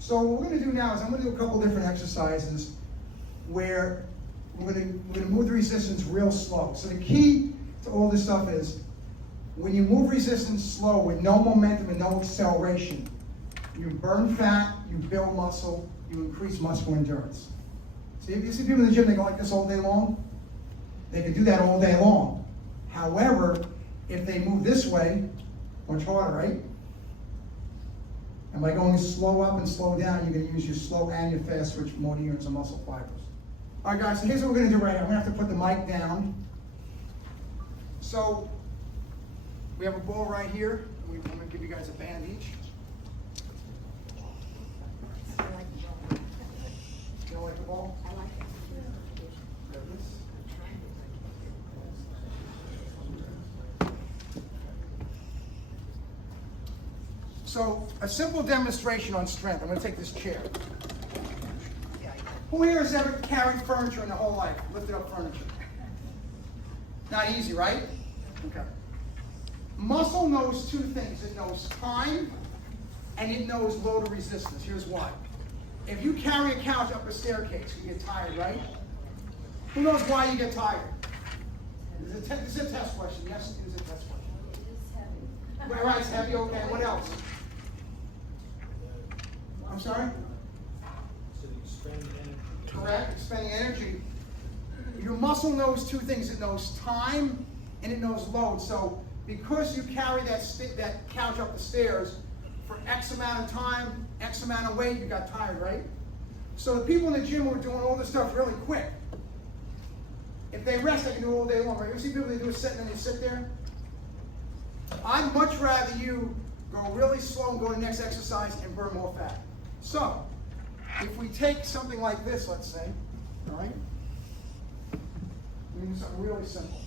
So what we're going to do now is I'm going to do a couple different exercises where we're going to move the resistance real slow. So the key to all this stuff is when you move resistance slow with no momentum and no acceleration, you burn fat, you build muscle, you increase muscle endurance. So if you see people in the gym, they go like this all day long. They can do that all day long. However, if they move this way, much harder, right? And by going slow up and slow down, you're going to use your slow and your fast switch motor units and muscle fibers. All right, guys, so here's what we're going to do right now. I'm going to have to put the mic down. So we have a ball right here. I'm going to give you guys a band each. You don't like the ball? I like it. There it is. So, a simple demonstration on strength. I'm going to take this chair. Who here has ever carried furniture in their whole life? Lifted up furniture? Not easy, right? Okay. Muscle knows two things. It knows time and it knows load or resistance. Here's why. If you carry a couch up a staircase, you get tired, right? Who knows why you get tired? This is a test question. Yes, it is a test question. It's heavy. Right, it's heavy. Okay, what else? I'm sorry? Correct, expending energy. Your muscle knows two things. It knows time and it knows load. So because you carry that couch up the stairs for X amount of time, X amount of weight, you got tired, right? So the people in the gym who are doing all this stuff really quick, if they rest, they can do it all day long, right? You see people, they do a set and then they sit there? I'd much rather you go really slow and go to the next exercise and burn more fat. So, if we take something like this, let's say, all right? We do something really simple.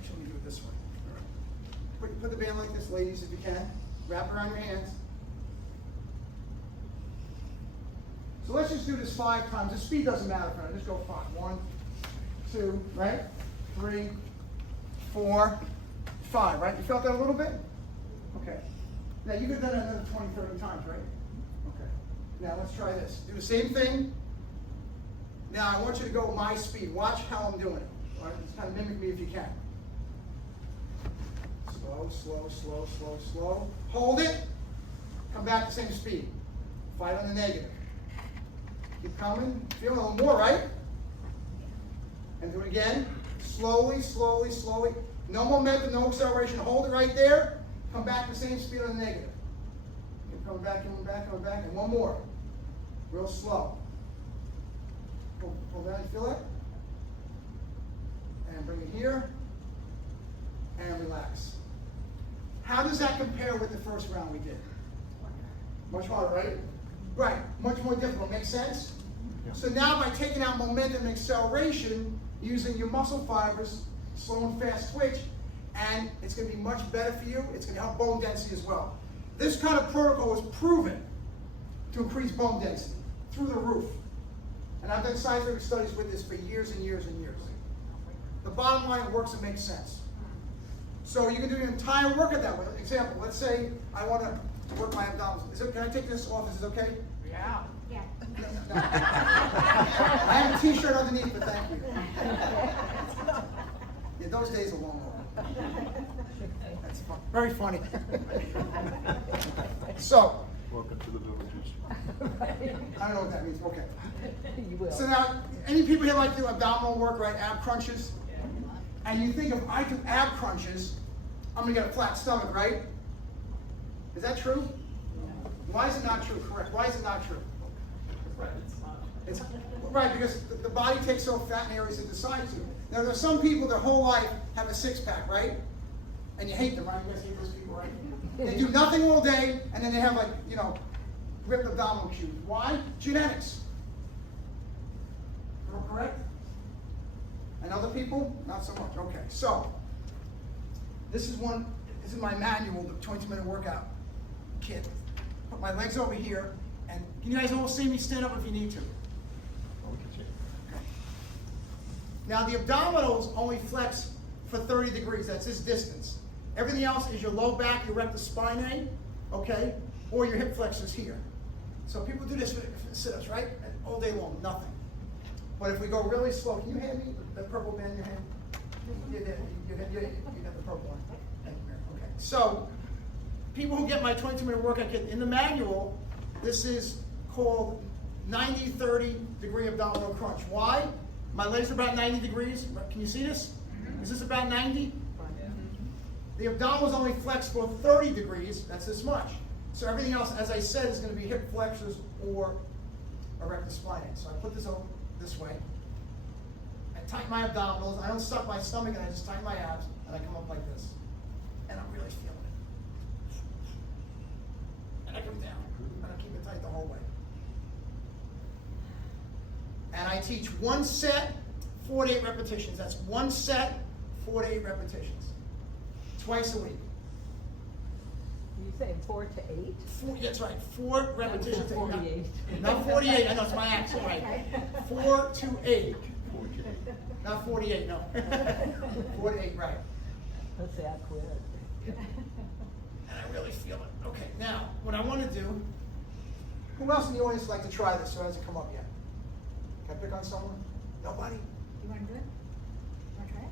Actually, let me do it this way. All right. Put the band like this, ladies, if you can. Wrap it around your hands. So let's just do this 5 times. The speed doesn't matter for now. Just go 5. 1, 2, right? 3, 4, 5, right? You felt that a little bit? Okay. Now you could do that another 20, 30 times, right? Okay. Now let's try this. Do the same thing. Now I want you to go my speed. Watch how I'm doing it. All right? Just kind of mimic me if you can. Slow, slow, slow, slow, slow. Hold it. Come back to the same speed. Fight on the negative. Keep coming. Feel a little more, right? And do it again. Slowly, slowly, slowly. No momentum, no acceleration. Hold it right there. Come back to the same speed on the negative. Keep coming back, coming back, coming back. And one more. Real slow. Pull down, you feel it? And bring it here. And relax. How does that compare with the first round we did? Much harder, right? Right, much more difficult. Make sense? Yeah. So now by taking out momentum and acceleration, using your muscle fibers, slow and fast twitch, and it's going to be much better for you. It's going to help bone density as well. This kind of protocol is proven to increase bone density through the roof. And I've done scientific studies with this for years and years and years. The bottom line, it works and makes sense. So you can do your entire workout that way. Example, let's say I want to work my abdominals. Can I take this off? Is this okay? Yeah. Yeah. No. I have a t-shirt underneath, but thank you. Yeah, those days are long over. That's fun. Very funny. So, welcome to the villages. I don't know what that means. Okay. You will. So now, any people here like to do abdominal work, right? Ab crunches? And you think if I do ab crunches, I'm going to get a flat stomach, right? Is that true? Why is it not true? Correct. Why is it not true? It's right, because the body takes off fat in areas it decides to. Now, there's some people their whole life have a six-pack, right? And you hate them, right? You guys hate those people, right? They do nothing all day, and then they have, like, you know, ripped abdominal cubes. Why? Genetics. Correct? And other people, not so much. Okay, so this is my manual, the 20-minute workout kit. Put my legs over here, and can you guys all see me? Stand up if you need to. Okay. Now the abdominals only flex for 30 degrees. That's this distance. Everything else is your low back, your rectus spinae, okay? Or your hip flexors here. So people do this for sit-ups, right? All day long, nothing. But if we go really slow, can you hand me the purple band in your hand? You got the purple one. Thank you, Mary. Okay. So, people who get my 22-minute workout kit, in the manual, this is called 90-30 degree abdominal crunch. Why? My legs are about 90 degrees. Can you see this? Is this about 90? The abdominals only flex for 30 degrees. That's this much. So everything else, as I said, is going to be hip flexors or rectus spinae. So I put this over this way. I tighten my abdominals. I don't suck my stomach, and I just tighten my abs, and I come up like this. And I'm really feeling it. And I come down, and I keep it tight the whole way. And I teach one set, 4 to 8 repetitions. That's one set, 4 to 8 repetitions. Twice a week. You say 4 to 8? That's right, 4 repetitions. 48. Not 48, I know, it's my accent, right. 4 to 8. Not 48, no. 4 to 8, right. Let's say I quit. And I really feel it. Okay, now, what I want to do, who else in the audience would like to try this so it hasn't come up yet? Can I pick on someone? Nobody? You want to do it? Want to try it?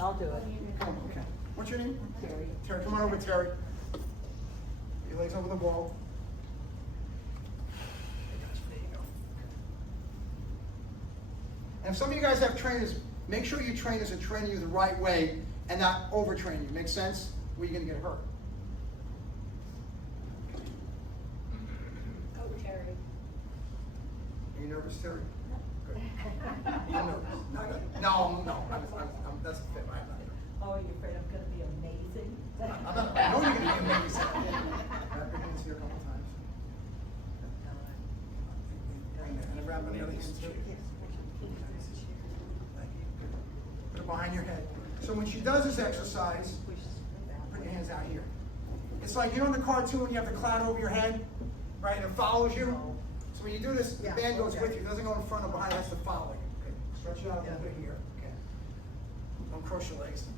I'll do it. Come on, okay. What's your name? Terry. Terry, come on over, Terry. Your legs over the wall. There you go. And if some of you guys have trainers, make sure your trainers are training you the right way and not overtrain you. Make sense? Or you're going to get hurt. Oh, Terry. Are you nervous, Terry? Good. I'm nervous. No. That's a fit. I'm not. Oh, you're afraid I'm going to be amazing? I know you're going to be amazing. Wrap your hands here a couple times. And wrap on the other hand too. Put it behind your head. So when she does this exercise, put your hands out here. It's like, you know in the cartoon you have the cloud over your head, right? And it follows you. So when you do this, the band goes with you. It doesn't go in front or behind, it has to follow you. Okay. Stretch it out a little bit here. Okay. Don't cross your legs.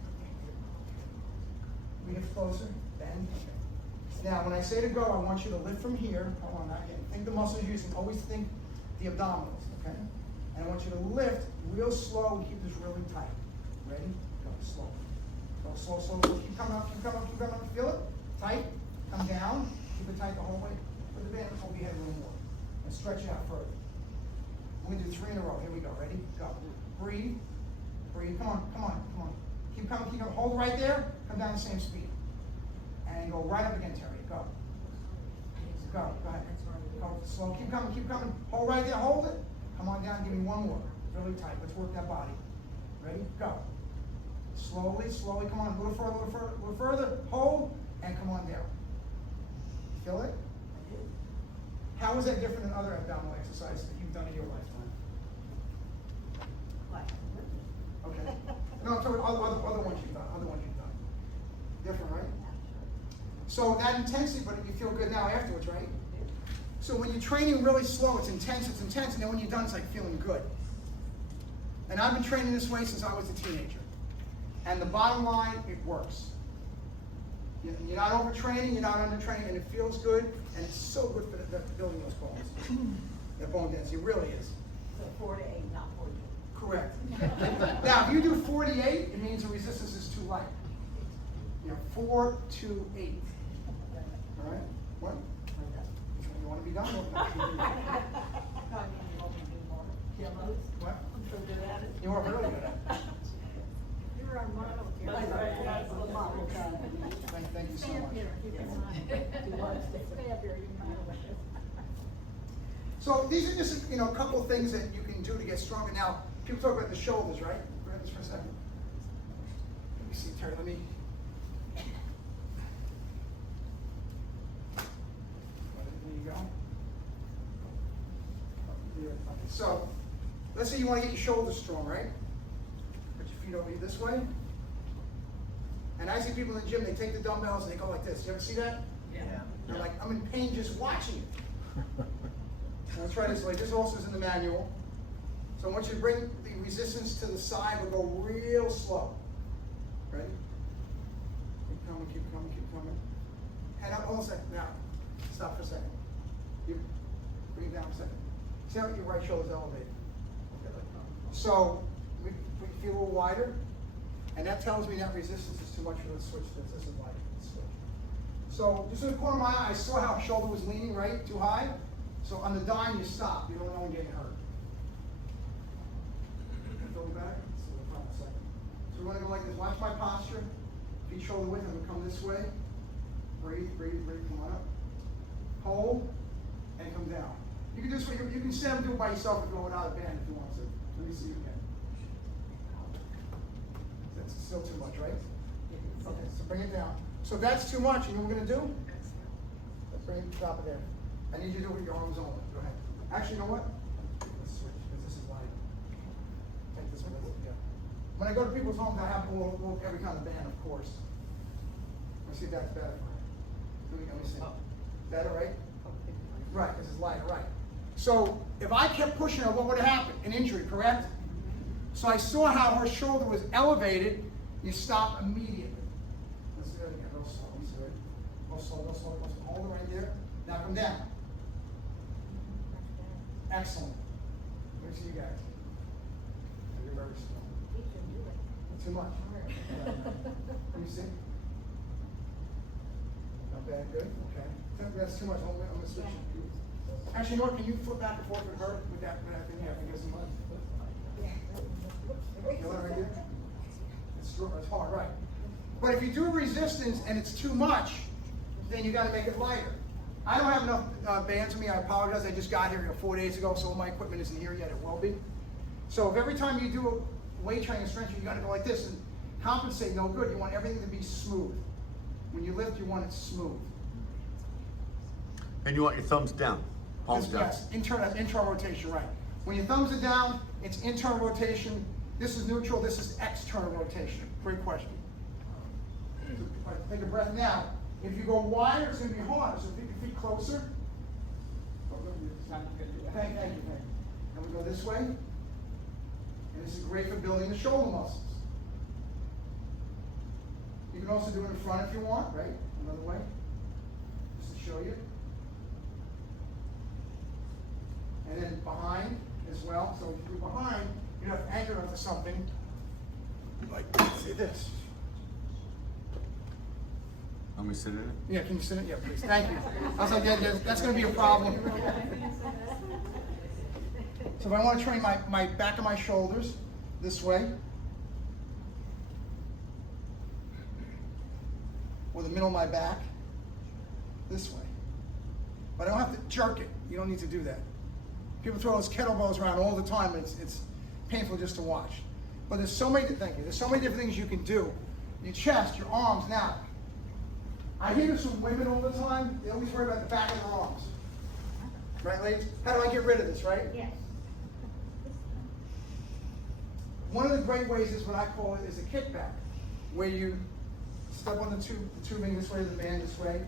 Bring it closer, bend. Now, when I say to go, I want you to lift from here. Hold on, not yet. Think the muscles you're using. Always think the abdominals, okay? And I want you to lift real slow and keep this really tight. Ready? Go, slow. Go, slow, slow. Keep coming up, keep coming up, keep coming up. Feel it? Tight. Come down. Keep it tight the whole way. Put the band over your head a little more. And stretch it out further. We're going to do 3 in a row. Here we go. Ready? Go. Breathe. Breathe. Come on, come on, come on. Keep coming, keep coming. Hold it right there. Come down the same speed. And go right up again, Terry. Go. Go. Go ahead. Go slow. Keep coming, keep coming. Hold right there. Hold it. Come on down. Give me one more. Really tight. Let's work that body. Ready? Go. Slowly, slowly. Come on. A little further, a little further, a little further. Hold. And come on down. Feel it? How is that different than other abdominal exercises that you've done in your lifetime? Okay. No, I'm talking other ones you've done. Other ones you've done. Different, right? So that intensity, but you feel good now afterwards, right? So when you're training really slow, it's intense, and then when you're done, it's like feeling good. And I've been training this way since I was a teenager. And the bottom line, it works. You're not overtraining, you're not undertraining, and it feels good, and it's so good for building those bones. The bone density, it really is. So 4 to 8, not 4 to 8. Correct. Now, if you do 48, it means the resistance is too light. You know, 4 to 8. All right? What? Which one you want to be done with? What? I'm so good at it. You are really good at it. You were our model. Thank you so much. So these are just a couple of things that you can do to get stronger. Now, people talk about the shoulders, right? Grab this for a second. Let me see, Terry. Let me. There you go. Okay, so let's say you want to get your shoulders strong, right? Put your feet over here this way. And I see people in the gym, they take the dumbbells and they go like this. You ever see that? Yeah. They're like, I'm in pain just watching it. Let's try this. Like this also is in the manual. So I want you to bring the resistance to the side. We'll go real slow. Ready? coming, keep coming, keep coming. And now, hold on a second, now, stop for a second. You, bring it down a second. See how your right shoulder's elevated? So, we feel a little wider, and that tells me that resistance is too much for the switch. This is light, switch. So, just in the corner of my eye, I saw how shoulder was leaning, right, too high. So on the dime, you stop. You don't know when you're getting hurt. Go back. So we're going to go like this. Watch my posture. Feet shoulder width. I'm going to come this way. Breathe, breathe, breathe. Come on up. Hold and come down. You can do this. You can stand and do it by yourself if you're without a band if you want to. Let me see you again. That's still too much, right? Okay, so bring it down. So if that's too much, you know what we're going to do? Let's bring it to the top of there. I need you to do it with your arms only. Go ahead. Actually, you know what? Let's switch because this is light. Take this one. Yeah. When I go to people's homes, I have every kind of band, of course. Let's see if that's better for you. Let me see. Better, right? Right, this is lighter, right. So if I kept pushing her, what would have happened? An injury, correct? So I saw how her shoulder was elevated. You stop immediately. Let's do that again. Real slow. Let me see it. Real slow, real slow, real slow. Hold it right there. Now come down. Excellent. Let me see you guys. You're very slow. Too much. Let me see. Not bad, good. Okay. That's too much. I'm gonna switch. Actually, Mark, can you flip back and forth with her with that thing? Yeah, I think it's much. You want it right here? It's hard, right? But if you do resistance and it's too much, then you got to make it lighter. I don't have enough bands with me. I apologize. I just got here 4 days ago, so my equipment isn't here yet. It will be. So if every time you do a weight training strength, you got to go like this and compensate. No good. You want everything to be smooth. When you lift, you want it smooth. And you want your thumbs down, palms down. Yes, internal rotation, right. When your thumbs are down, it's internal rotation. This is neutral. This is external rotation. Great question. Take a breath now. If you go wider, it's going to be harder. So keep your feet closer. Thank you. And we go this way. And this is great for building the shoulder muscles. You can also do it in front if you want, right? Another way. Just to show you. And then behind as well. So if you do behind, you have to anchor onto something. Like, say this. Let me sit in it. Yeah, can you sit it? Yeah, please. Thank you. I was like, yeah, that's going to be a problem. So if I want to train my back of my shoulders this way, or the middle of my back this way. But I don't have to jerk it. You don't need to do that. People throw those kettlebells around all the time, and it's painful just to watch. But there's so many, thank you, there's so many different things you can do. Your chest, your arms. Now, I hear this from women all the time. They always worry about the back of their arms. Right, ladies? How do I get rid of this, right? Yes. One of the great ways is what I call it is a kickback, where you step on the tubing this way, the band this way,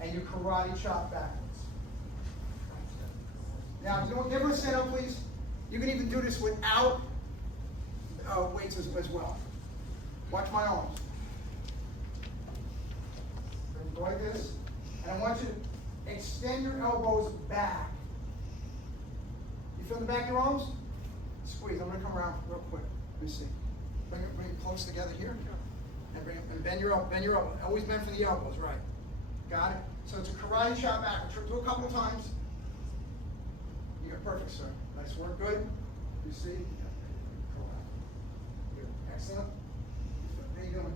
and you karate chop backwards. Now, you don't ever stand up, please. You can even do this without weights as well. Watch my arms. Go like this, and I want you to extend your elbows back. You feel the back of your arms? Squeeze. I'm going to come around real quick. Let me see. Bring it close together here, and bend your elbow. Always bend for the elbows, right? Got it. So it's a karate chop back. Do a couple times. You got perfect, sir. Nice work. Good. You see? Good. Excellent. How you doing?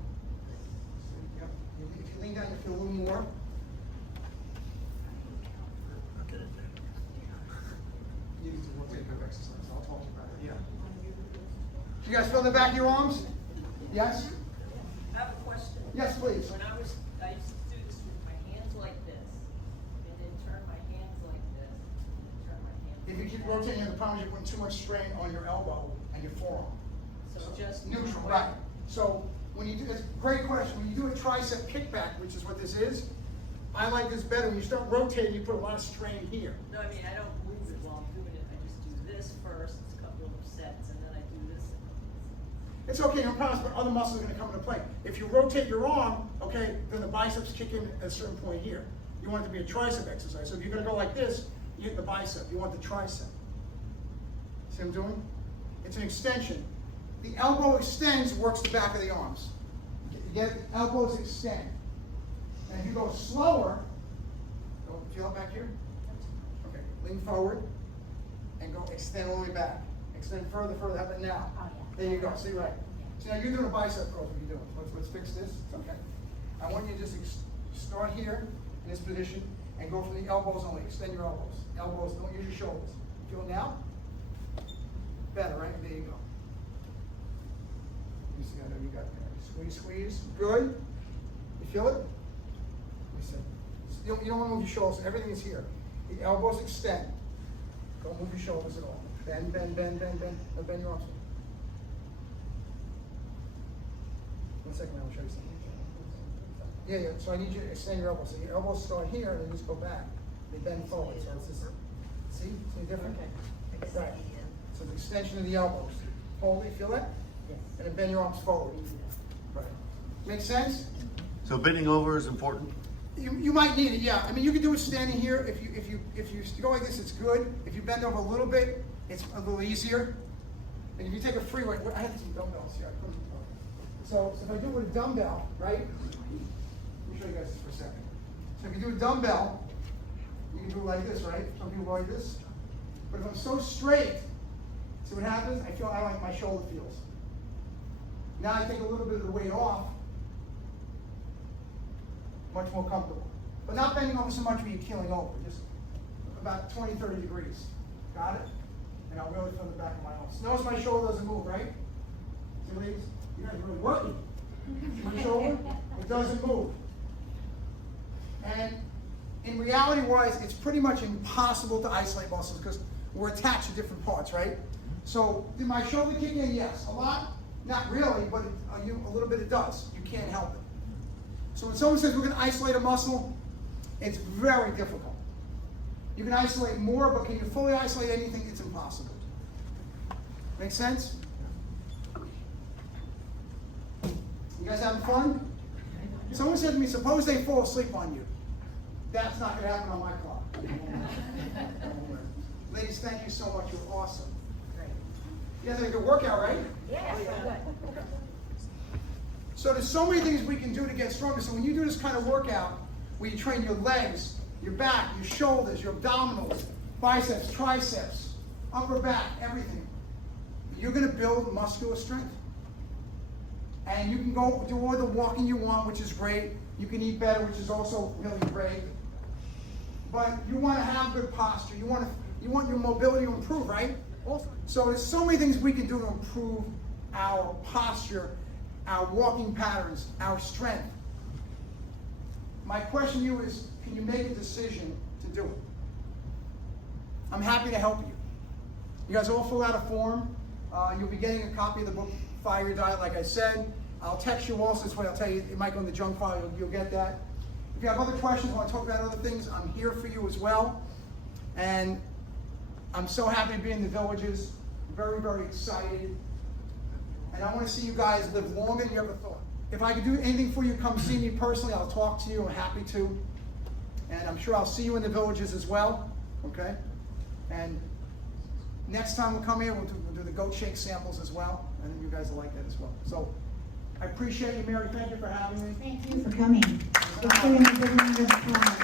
Yep. If you lean down, you feel a little more. You need to rotate your exercise. I'll talk to you about it. Yeah. You guys feel the back of your arms? Yes? I have a question. Yes, please. I used to do this with my hands like this, and then turn my hands like this, and then turn my hands. If you keep rotating, the problem is you're putting too much strain on your elbow and your forearm. So just neutral, right? So when you do, it's a great question. When you do a tricep kickback, which is what this is, I like this better. When you start rotating, you put a lot of strain here. No, I mean I don't move it while I'm doing it. I just do this first, it's a couple of sets, and then I do this. It's okay, no problems, but other muscles are gonna come into play. If you rotate your arm, okay, then the biceps kick in at a certain point here. You want it to be a tricep exercise. So if you're gonna go like this, you hit the bicep. You want the tricep. See what I'm doing? It's an extension. The elbow extends, works the back of the arms. You get it? The elbows extend. And if you go slower, go, feel it back here? Okay, lean forward and go extend all the way back. Extend further, further. How about now? Oh, yeah. There you go. See, right. So now you're doing a bicep curl. What you're doing. Let's fix this. It's okay. I want you to just start here in this position and go from the elbows only. Extend your elbows. Elbows. Don't use your shoulders. Feel it now? Better, right? There you go. You see, I know you got it. Squeeze, squeeze. Good. You feel it? Listen. You don't want to move your shoulders. Everything is here. The elbows extend. Don't move your shoulders at all. Bend, bend, bend, bend, bend. No, bend your arms. 1 second, I'll show you something. Yeah. So I need you to extend your elbows. So your elbows start here and then just go back. They bend forward. So it's just, see? It's different? Okay. Right. So the extension of the elbows. Hold it, feel that? Yes. And then bend your arms forward. Right. Make sense? So bending over is important? You might need it, yeah. I mean, you can do it standing here. If you go like this, it's good. If you bend over a little bit, it's a little easier. And if you take a free weight, I have some dumbbells here. So if I do it with a dumbbell, right? Let me show you guys this for a second. So if you do a dumbbell, you can do it like this, right? Some people go like this. But if I'm so straight, see what happens? I feel how like my shoulder feels. Now I take a little bit of the weight off. Much more comfortable. But not bending over so much where you're keeling over. Just about 20, 30 degrees. Got it? And I'll really feel the back of my arms. Notice my shoulder doesn't move, right? See, ladies? You guys are really working. My shoulder, it doesn't move. And in reality-wise, it's pretty much impossible to isolate muscles because we're attached to different parts, right? So, did my shoulder kick in? Yes. A lot? Not really, but a little bit it does. You can't help it. So when someone says we're going to isolate a muscle, it's very difficult. You can isolate more, but can you fully isolate anything? It's impossible. Make sense? You guys having fun? Someone said to me, suppose they fall asleep on you. That's not going to happen on my clock. Ladies, thank you so much. You're awesome. Great. You guys had a good workout, right? Yes, good. So there's so many things we can do to get stronger. So when you do this kind of workout, where you train your legs, your back, your shoulders, your abdominals, biceps, triceps, upper back, everything, you're going to build muscular strength. And you can go do all the walking you want, which is great. You can eat better, which is also really great. But you want to have good posture. You want your mobility to improve, right? So there's so many things we can do to improve our posture, our walking patterns, our strength. My question to you is, can you make a decision to do it? I'm happy to help you. You guys all fill out a form. You'll be getting a copy of the book, Fire Your Diet, like I said. I'll text you also this way. I'll tell you, it might go in the junk file. You'll get that. If you have other questions, want to talk about other things, I'm here for you as well. And I'm so happy to be in the Villages. Very, very excited. And I want to see you guys live longer than you ever thought. If I could do anything for you, come see me personally. I'll talk to you. I'm happy to. And I'm sure I'll see you in the Villages as well. Okay? And next time we come here, we'll do the goat shake samples as well. And then you guys will like that as well. So I appreciate you, Mary. Thank you for having me. Thank you for coming. It's been a good amount of time.